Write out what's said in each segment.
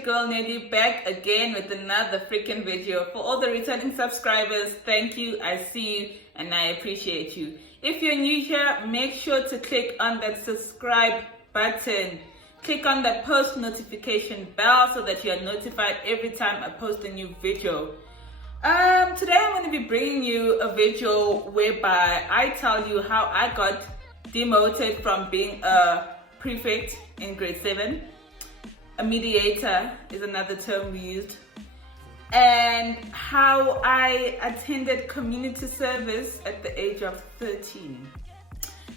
your girl Nelly back again with another freaking video. For all the returning subscribers, thank you, I see you, and I appreciate you. If you're new here, make sure to click on that subscribe button. Click on the post notification bell so that you are notified every time I post a new video. Today I'm going to be bringing you a video whereby I tell you how I got demoted from being a prefect in grade 7. A mediator is another term we used. And how I attended community service at the age of 13.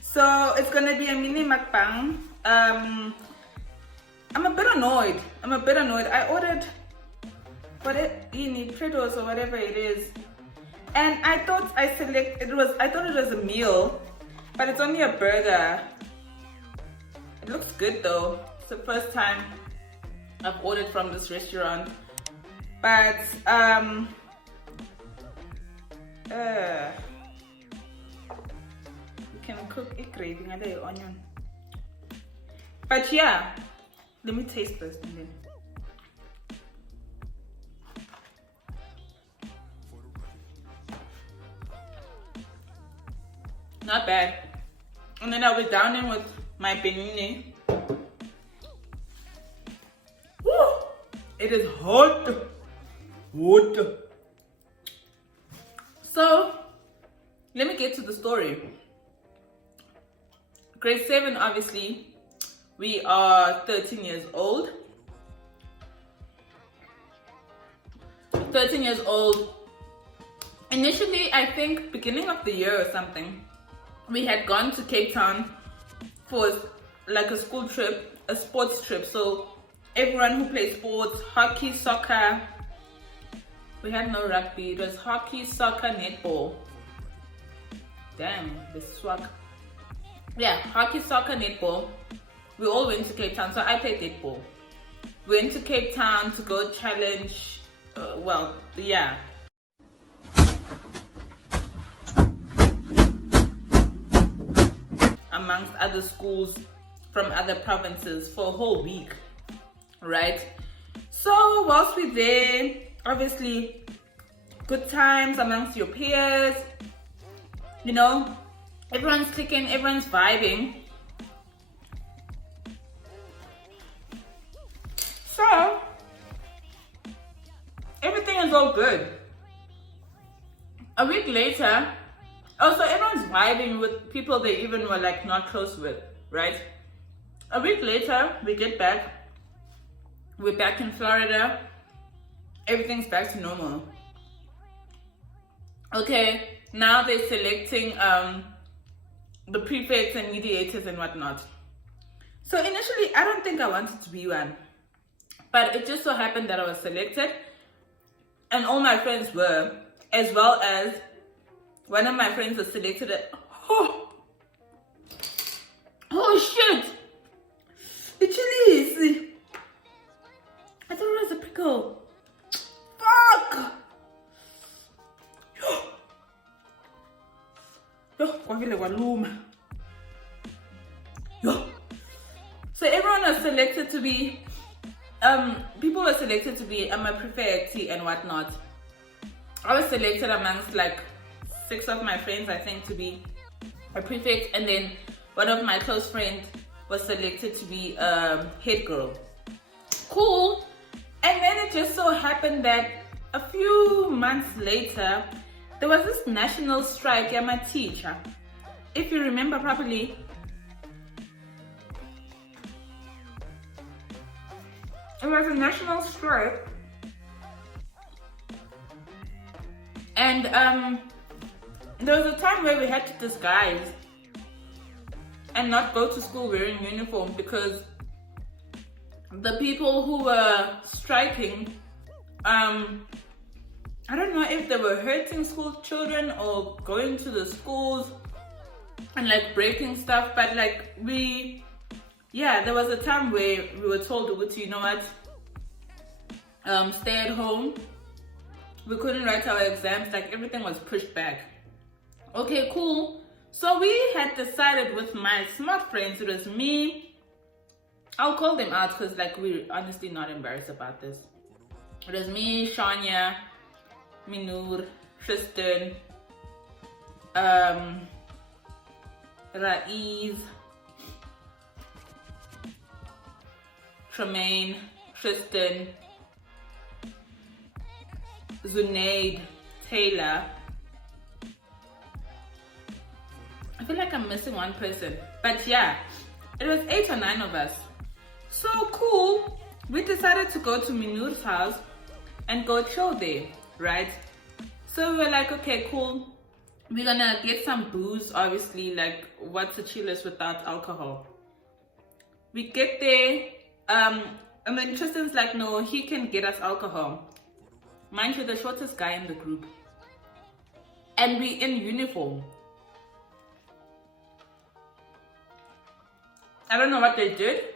So it's going to be a mini MUKBANG. I'm a bit annoyed. I ordered Predos or whatever it is, and I thought it was a meal, but it's only a burger. It looks good though. It's the first time I've ordered from this restaurant, but you can cook it gravy and the onion. But yeah, let me taste this and then. Not bad. And then I'll be downing with my benini. Woo! It is hot. So, let me get to the story. Grade 7, obviously, we are 13 years old. 13 years old. Initially, I think beginning of the year or something, we had gone to Cape Town for like a school trip, a sports trip. So everyone who plays sports, hockey, soccer, we had no rugby, it was hockey, soccer, netball. Damn, the swag. Yeah, hockey, soccer, netball. We all went to Cape Town, so I played netball. We went to Cape Town to go challenge, amongst other schools from other provinces for a whole week, right? So whilst we're there, obviously good times amongst your peers, you know, everyone's clicking, everyone's vibing. So everything is all good. A week later, also everyone's vibing with people they even were like not close with, right? A week later, we get back. We're back in Florida. Everything's back to normal. Okay, now they're selecting the prefects and mediators and whatnot. So initially, I don't think I wanted to be one, but it just so happened that I was selected, and all my friends were, as well as one of my friends was selected at, oh shit! The chilies! I thought it was a pickle. Fuck! So everyone was selected to be, people were selected to be a prefect and whatnot. I was selected amongst like 6 of my friends, I think, to be a prefect, and then one of my close friends was selected to be a head girl. Cool. And then it just so happened that a few months later, there was this national strike at my teacher. If you remember properly, it was a national strike, and there was a time where we had to disguise and not go to school wearing uniform because the people who were striking, I don't know if they were hurting school children or going to the schools and like breaking stuff, but like there was a time where we were told, you know what, stay at home. We couldn't write our exams, like everything was pushed back. Okay, cool. So we had decided with my smart friends, it was me, I'll call them out because like we're honestly not embarrassed about this. It was me, Shania, Minur, Tristan, Raiz, Tremaine, Tristan, Zunaid, Taylor. I feel like I'm missing one person, but yeah, it was 8 or 9 of us. So cool. We decided to go to Minur's house and go chill there, right? So we were like, okay, cool. We're gonna get some booze, obviously, like what's a chillest without alcohol? We get there, and then Tristan's like, no, he can get us alcohol. Mind you, the shortest guy in the group. And we in uniform. I don't know what they did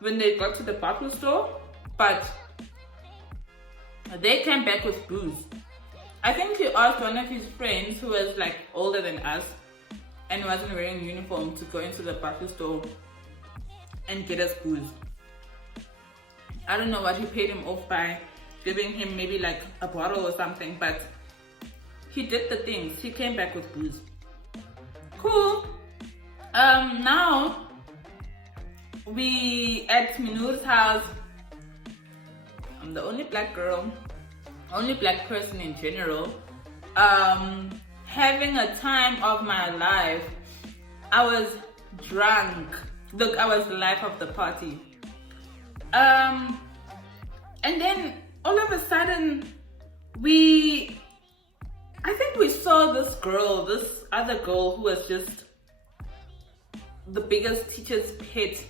when they got to the bottle store, but they came back with booze. I think he asked one of his friends who was like older than us and wasn't wearing uniform to go into the bottle store and get us booze. I don't know what he paid him off by, giving him maybe like a bottle or something, but he did the things. He came back with booze. Cool. Now we at Minur's house. I'm the only black girl, only black person in general, having a time of my life. I was drunk. Look, I was the life of the party. And then all of a sudden I think we saw this other girl who was just the biggest teacher's pet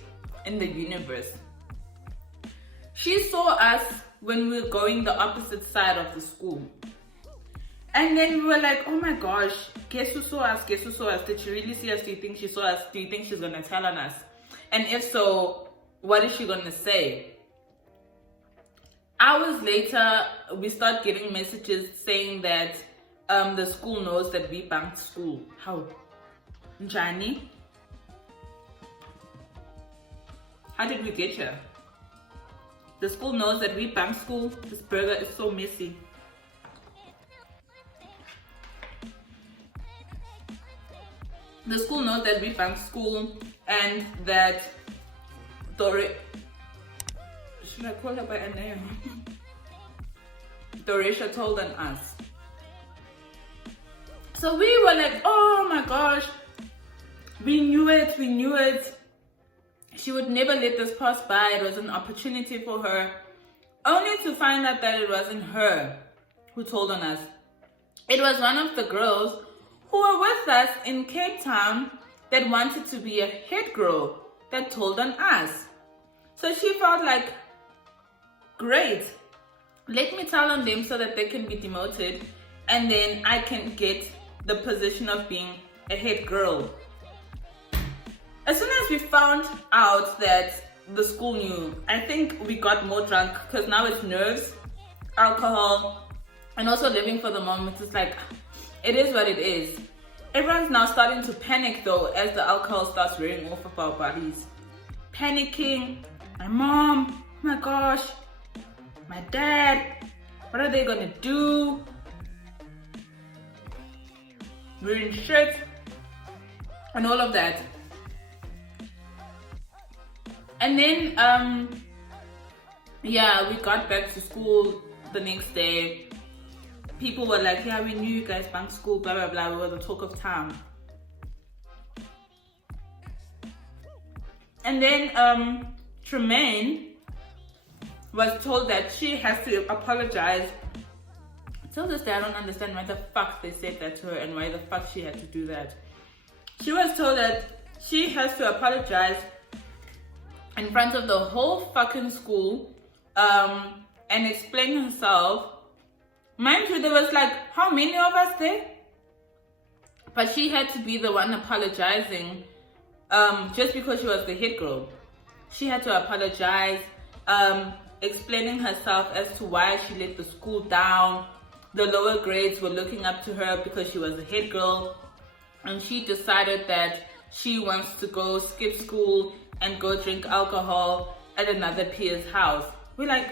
in the universe. She saw us when we were going the opposite side of the school. And then we were like, oh my gosh, guess who saw us? Guess who saw us? Did she really see us? Do you think she saw us? Do you think she's gonna tell on us? And if so, what is she gonna say? Hours later, we start getting messages saying that the school knows that we bunked school. How? Njani? How did we get here? The school knows that we bunked school. This burger is so messy. The school knows that we bunked school and that should I call her by a name? Dorisha told on us. So we were like, oh my gosh, we knew it. She would never let this pass by. It was an opportunity for her, only to find out that it wasn't her who told on us. It was one of the girls who were with us in Cape Town that wanted to be a head girl that told on us. So she felt like, great, let me tell on them so that they can be demoted and then I can get the position of being a head girl. As soon as we found out that the school knew, I think we got more drunk because now it's nerves, alcohol, and also living for the moment. It's like, it is what it is. Everyone's now starting to panic though as the alcohol starts wearing off of our bodies. Panicking, my mom, oh my gosh, my dad, what are they gonna do? We're in shit and all of that. And then, yeah, we got back to school the next day. People were like, yeah, we knew you guys bunked school, blah, blah, blah. We were the talk of town. And then, Tremaine was told that she has to apologize. Till this day, I don't understand why the fuck they said that to her and why the fuck she had to do that. She was told that she has to apologize in front of the whole fucking school and explain herself. Mind you, there was like, how many of us there? But she had to be the one apologizing just because she was the head girl. She had to apologize, explaining herself as to why she let the school down. The lower grades were looking up to her because she was the head girl. And she decided that she wants to go skip school and go drink alcohol at another peer's house. We're like,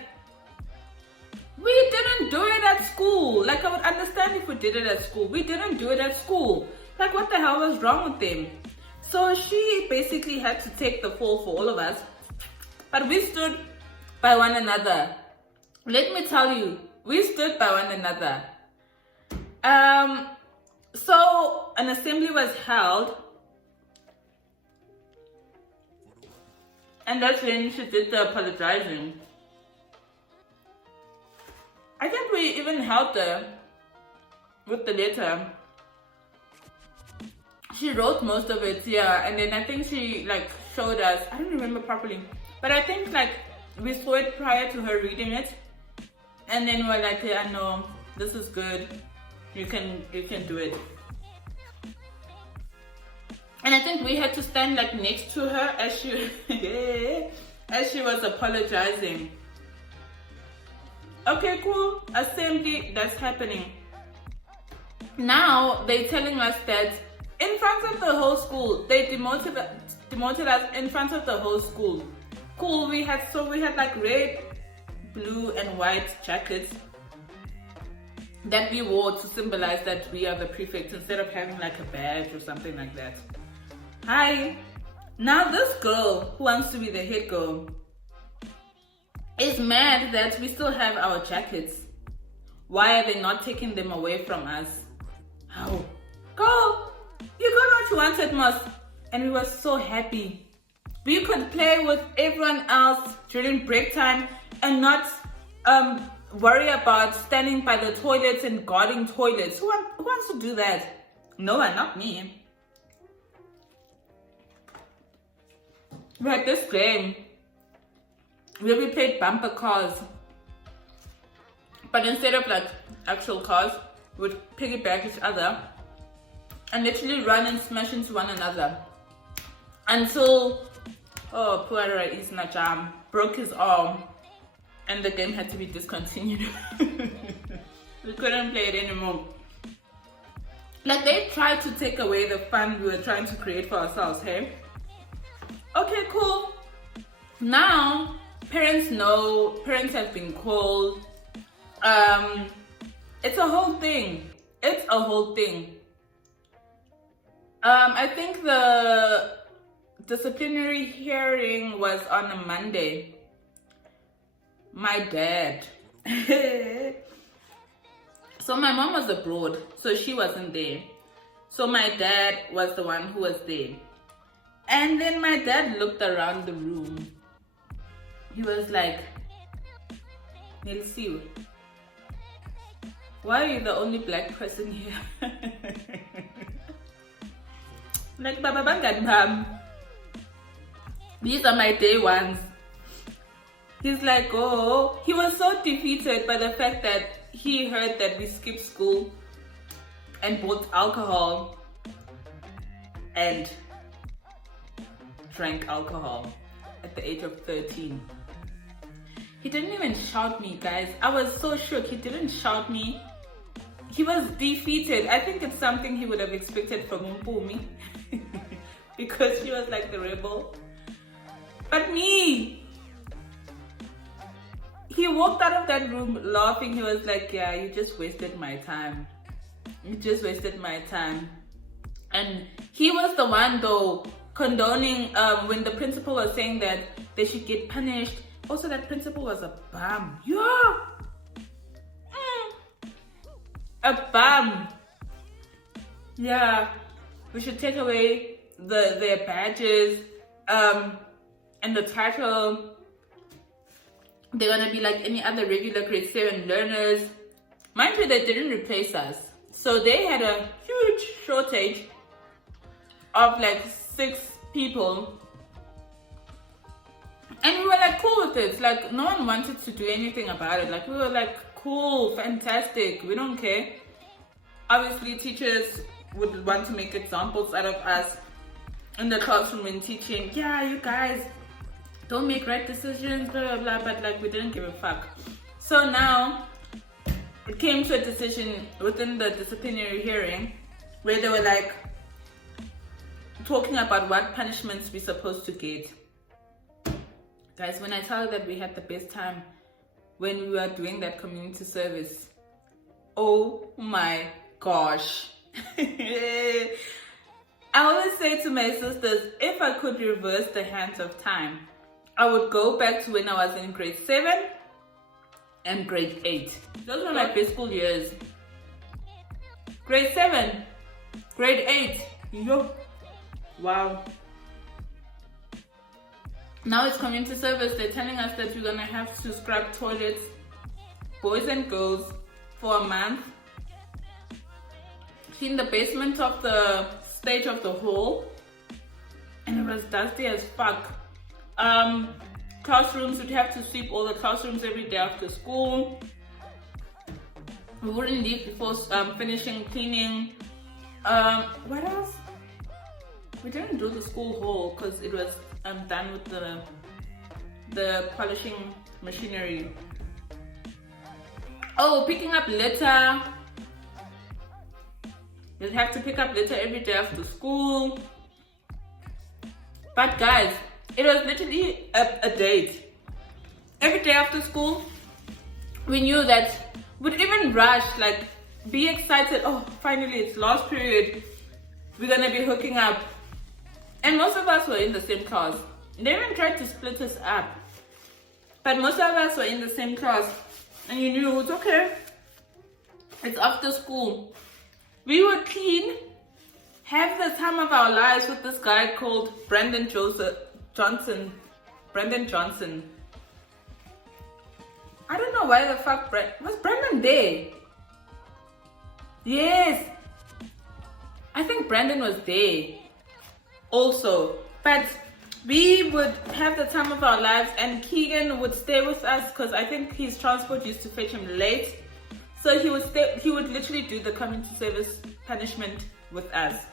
we didn't do it at school. Like, I would understand if we did it at school. We didn't do it at school. Like, what the hell was wrong with them? So she basically had to take the fall for all of us. But we stood by one another. Let me tell you, we stood by one another. So an assembly was held. And that's when she did the apologizing. I think we even helped her with the letter. She wrote most of it, yeah, and then I think she like showed us. I don't remember properly, but I think like we saw it prior to her reading it, and then we're like, yeah, no, this is good. You can do it. And I think we had to stand like next to her as she as she was apologizing. Okay, cool. Assembly, that's happening. Now they're telling us that in front of the whole school, they demoted us in front of the whole school. Cool. We had like red, blue, and white jackets that we wore to symbolize that we are the prefects instead of having like a badge or something like that. Hi. Now this girl who wants to be the head girl is mad that we still have our jackets. Why are they not taking them away from us? How? Girl, you got what you wanted, Moss. And we were so happy. We could play with everyone else during break time and not worry about standing by the toilets and guarding toilets. Who wants to do that? No one, not me. We had this game where we played bumper cars, but instead of like actual cars, we would piggyback each other and literally run and smash into one another until poor Isnacham broke his arm and the game had to be discontinued. We couldn't play it anymore. Like, they tried to take away the fun we were trying to create for ourselves, hey? Okay, cool. Now parents know, parents have been called. It's a whole thing. It's a whole thing. I think the disciplinary hearing was on a Monday. My dad. So my mom was abroad, so she wasn't there. So my dad was the one who was there. And then my dad looked around the room. He was like, Nelsie, why are you the only black person here? Like, Baba Bangan Bam. These are my day ones. He's like, oh, he was so defeated by the fact that he heard that we skipped school and bought alcohol and drank alcohol at the age of 13. He didn't even shout me, guys. I was so shook. He didn't shout me. He was defeated. I think it's something he would have expected from Mpumi because she was like the rebel. But me, he walked out of that room laughing. He was like, yeah, you just wasted my time. You just wasted my time. And he was the one though condoning when the principal was saying that they should get punished. Also, that principal was a bum. Yeah. A bum. Yeah. We should take away their badges and the title. They're gonna be like any other regular grade 7 learners. Mind you, they didn't replace us. So they had a huge shortage of like 6 people. And we were like cool with it. Like, no one wanted to do anything about it. Like, we were like, cool, fantastic, we don't care. Obviously, teachers would want to make examples out of us in the classroom when teaching. Yeah, you guys don't make right decisions, blah, blah, blah. But like, we didn't give a fuck. So now, it came to a decision within the disciplinary hearing where they were like, talking about what punishments we're supposed to get. Guys, when I tell you that we had the best time when we were doing that community service, oh my gosh. I always say to my sisters, if I could reverse the hands of time, I would go back to when I was in grade 7 and grade 8. Those were my best school years. Grade 7, grade 8, yup. Wow. Now it's community service. They're telling us that we're gonna have to scrub toilets, boys and girls, for a month. In the basement of the stage of the hall, and it was dusty as fuck. Classrooms, we'd have to sweep all the classrooms every day after school. We wouldn't leave before finishing cleaning. What else? We didn't do the school hall because it was done with the polishing machinery. Oh, picking up litter. You'd have to pick up litter every day after school. But guys, it was literally a date. Every day after school, we knew that we'd even rush, like be excited. Oh, finally it's last period. We're gonna be hooking up. And most of us were in the same class. They even tried to split us up. But most of us were in the same class. And you knew it's okay. It's after school. We would clean, have the time of our lives with this guy called Brandon Johnson. Brandon Johnson. I don't know why the fuck was Brandon there? Yes. I think Brandon was there also. But we would have the time of our lives, and Keegan would stay with us because I think his transport used to fetch him late. So he would literally do the community service punishment with us.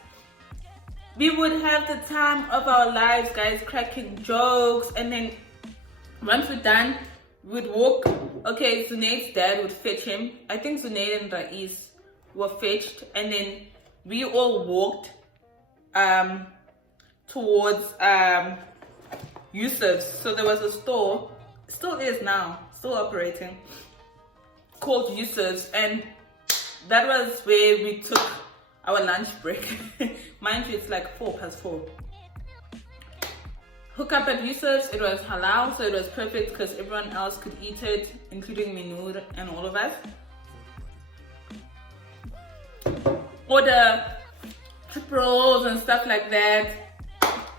We would have the time of our lives, guys, cracking jokes, and then once we're done, we'd walk. Okay, Zunaid's dad would fetch him. I think Zunaid and Rais were fetched, and then we all walked towards Yusuf's. So there was a store, still is now, still operating, called Yusuf's, and that was where we took our lunch break. Mind you, it's like 4:04. Hook up at Yusuf's. It was halal, so it was perfect because everyone else could eat it, including Minur and all of us. Order triple rolls and stuff like that.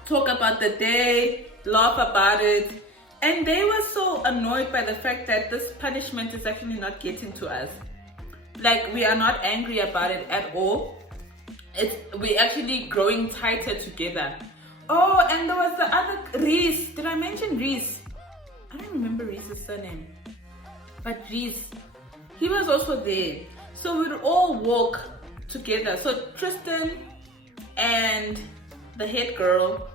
Talk about the day, laugh about it. And they were so annoyed by the fact that this punishment is actually not getting to us. Like, we are not angry about it at all. We're actually growing tighter together. Oh, and there was the other Reese. Did I mention Reese? I don't remember Reese's surname. But Reese, he was also there. So we'd all walk together. So Tristan and the head girl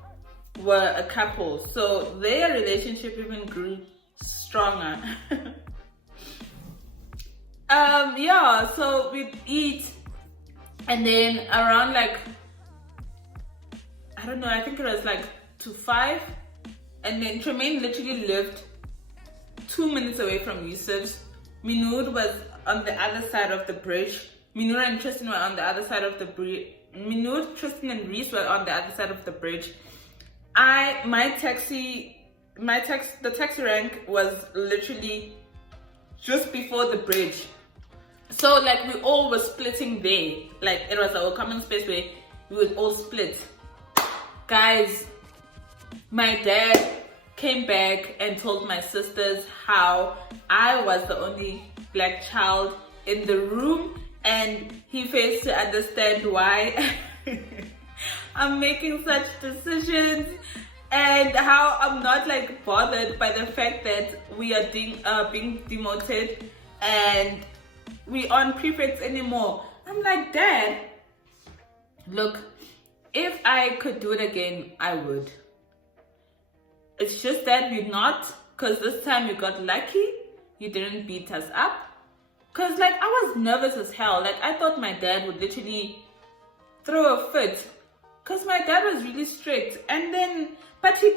were a couple. So their relationship even grew stronger. Yeah, so we'd eat, and then around like, I don't know, I think it was like to 5, and then Tremaine literally lived 2 minutes away from Yusuf's. Minur was on the other side of the bridge. Minur and Tristan were on the other side of the bridge. Minur, Tristan and Reese were on the other side of the bridge. The taxi rank was literally just before the bridge. So like we all were splitting there. Like it was our common space where we would all split. Guys, my dad came back and told my sisters how I was the only black child in the room, and he fails to understand why I'm making such decisions, and how I'm not like bothered by the fact that we are being demoted and we aren't prefects anymore. I'm like, Dad, look, if I could do it again, I would. It's just that we're not, because this time you got lucky, you didn't beat us up. Because like I was nervous as hell. Like I thought my dad would literally throw a fit, because my dad was really strict. And then, but he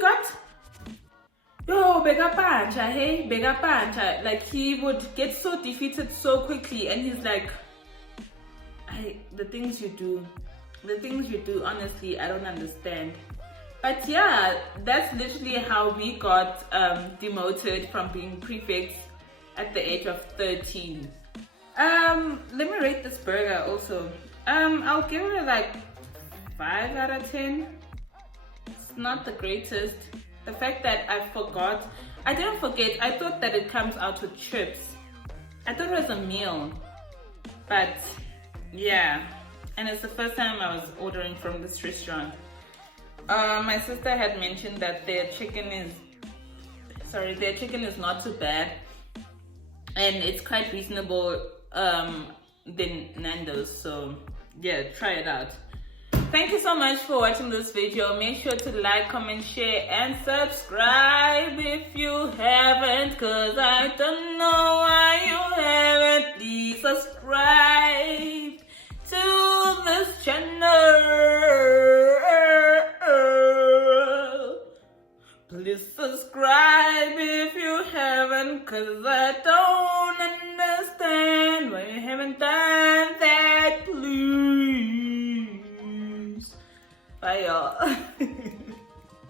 yo, bega pancha, hey, bega pancha. Like, he would get so defeated so quickly, and he's like, the things you do, honestly, I don't understand. But yeah, that's literally how we got demoted from being prefects at the age of 13. Let me rate this burger also. I'll give it like 5 out of 10. It's not the greatest. The fact that I didn't forget, I thought that it comes out with chips. I thought it was a meal. But yeah, and it's the first time I was ordering from this restaurant. My sister had mentioned that their chicken is not too bad, and it's quite reasonable than Nando's. So yeah, try it out. Thank you so much for watching this video. Make sure to like, comment, share, and subscribe if you haven't, cause I don't know why you haven't. Please subscribe to this channel. Please subscribe if you haven't, cause I don't understand why you haven't done that. Please. Bye y'all.